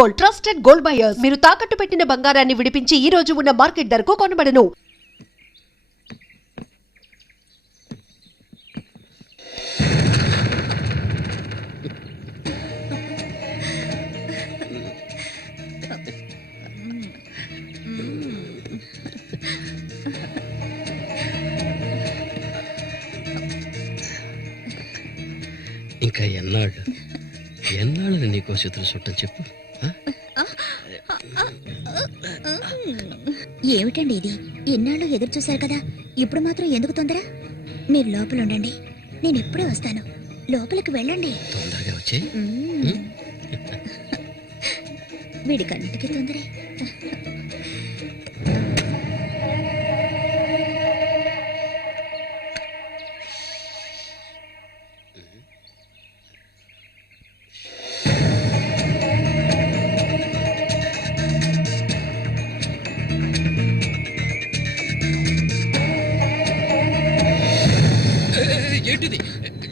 Gold, trusted gold buyers. మీరు తాకట్టు పెట్టిన బంగారాన్ని విడిపించి ఈ రోజు ఉన్న మార్కెట్ ధరకు కొనబడను. ఇంకా ఎన్నాళ్ళు నీకో చేతులు చుట్టం చెప్పు. ఏమిటండి ఇది? ఎన్నాళ్ళు ఎదురు చూశారు కదా, ఇప్పుడు మాత్రం ఎందుకు తొందర? మీరు లోపల ఉండండి, నేను ఇప్పుడే వస్తాను. లోపలికి వెళ్ళండి. తొందరగా వచ్చే. వీడికన్నిటికీ తొందరే.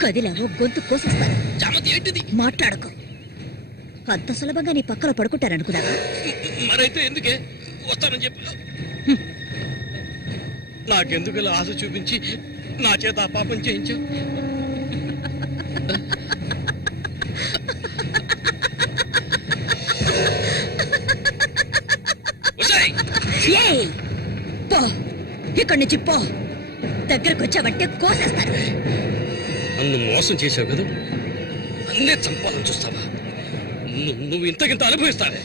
కదిలావో గొంతు కోసేస్తాను. మాట్లాడకు. అంత సులభంగా నీ పక్కన పడుకుంటారనుకున్నావా? మరైతే ఎందుకే వస్తానని చెప్పి నాకెందుకు ఇలా ఆశ చూపించి నా చేత ఆ పాపం చేయించావు? ఇక్కడి నుంచి పో. దగ్గరకు వచ్చావంటే కోసేస్తాను. నన్ను మోసం చేశావు కదా, నన్నే చంపాలని చూస్తావా? నువ్వు ఇంతకింత అనుభవిస్తావే.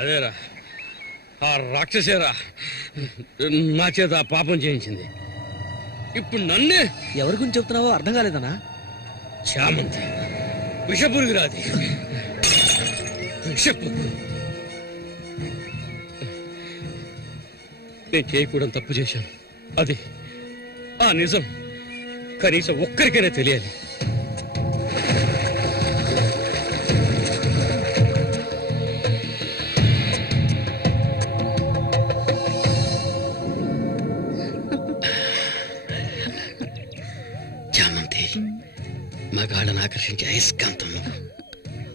అదేరా, ఆ రాక్షసేరా నా చేత ఆ పాపం చేయించింది. ఇప్పుడు నన్నే. ఎవరి గురించి చెప్తున్నావో అర్థం కాలేదనా? చామంతి విషపురుగు రాది, విషపురుగు. నేను చేయకూడదు తప్పు చేశాను. అది ఆ నిజం కనీసం ఒక్కరికైనా తెలియాలి. మగాళ్ళని ఆకర్షించే అయస్కాంతం నువ్వు.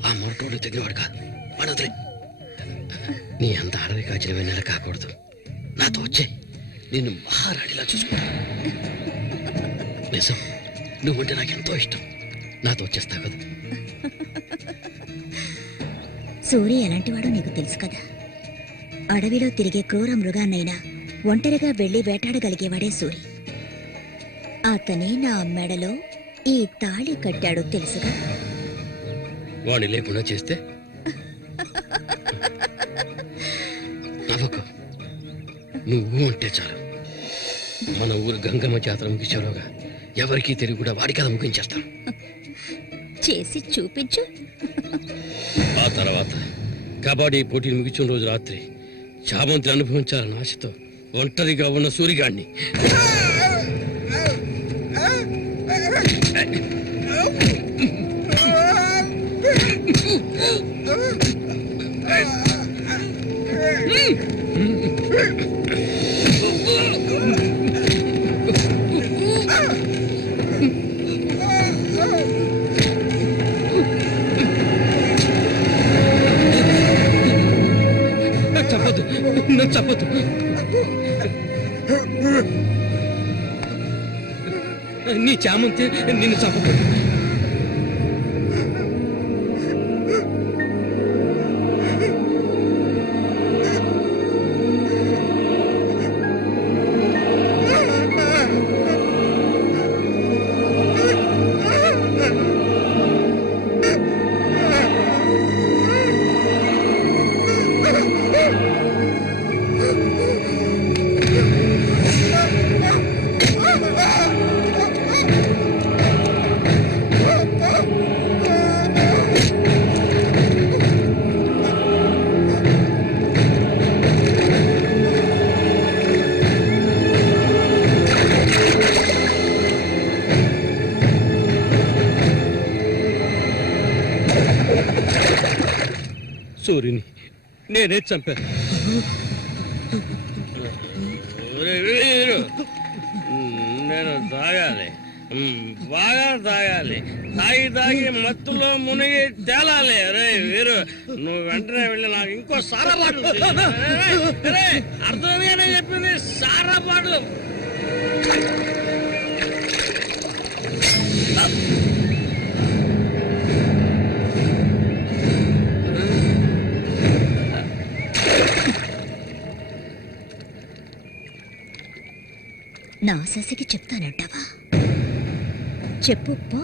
ఆ మొరటోళ్ళు తగినవాడు కాదు, వాడొదిలే. నీ అంత అడవి కాచిన వెన్నెల కాకూడదు. నాతో వచ్చే, నిన్ను మహారాణిలా చూసుకుంటా. నిజం, నువ్వంటే నాకెంతో ఇష్టం. నాతో వచ్చేస్తావు కదా. సూర్య ఎలాంటివాడో నీకు తెలుసు కదా. అడవిలో తిరిగే క్రూర మృగాన్నైనా ఒంటరిగా వెళ్లి వేటాడగలిగేవాడే సూరి. అతనే నా మెడలో ఈ తాళి కట్టాడు, తెలుసుగా. వాణ్ణి లేకుండా చేస్తే నవ్వకు. నువ్వు ఉంటే చాలు. మన ఊరు గంగమ్మ జాతర ముగించేలోగా ఎవరికీ తెలివి కూడా వాడి కథ ముగించేస్తాం. చేసి చూపించు. ఆ తర్వాత కబడ్డీ పోటీలు ముగించిన రోజు రాత్రి చామంతిని అనుభవించాలని ఆశతో ఒంటరిగా ఉన్న సూరిగాడిని చంపొద్దు, నన్ను చంపొద్దు. నీ చామంతి నిన్ను చంపకూడదు. సూర్యుని నేనే చంపాను. నేను తాగాలి, బాగా తాగాలి, తాగి మత్తులో మునిగి తేలాలి. రే వీరు, నువ్వు వెంటనే వెళ్ళి నాకు ఇంకో సారా బాటలు అర్థమేనే చెప్పింది, సారా బాటలు. నా శశికి చెప్తానంటావా? చెప్పు పో.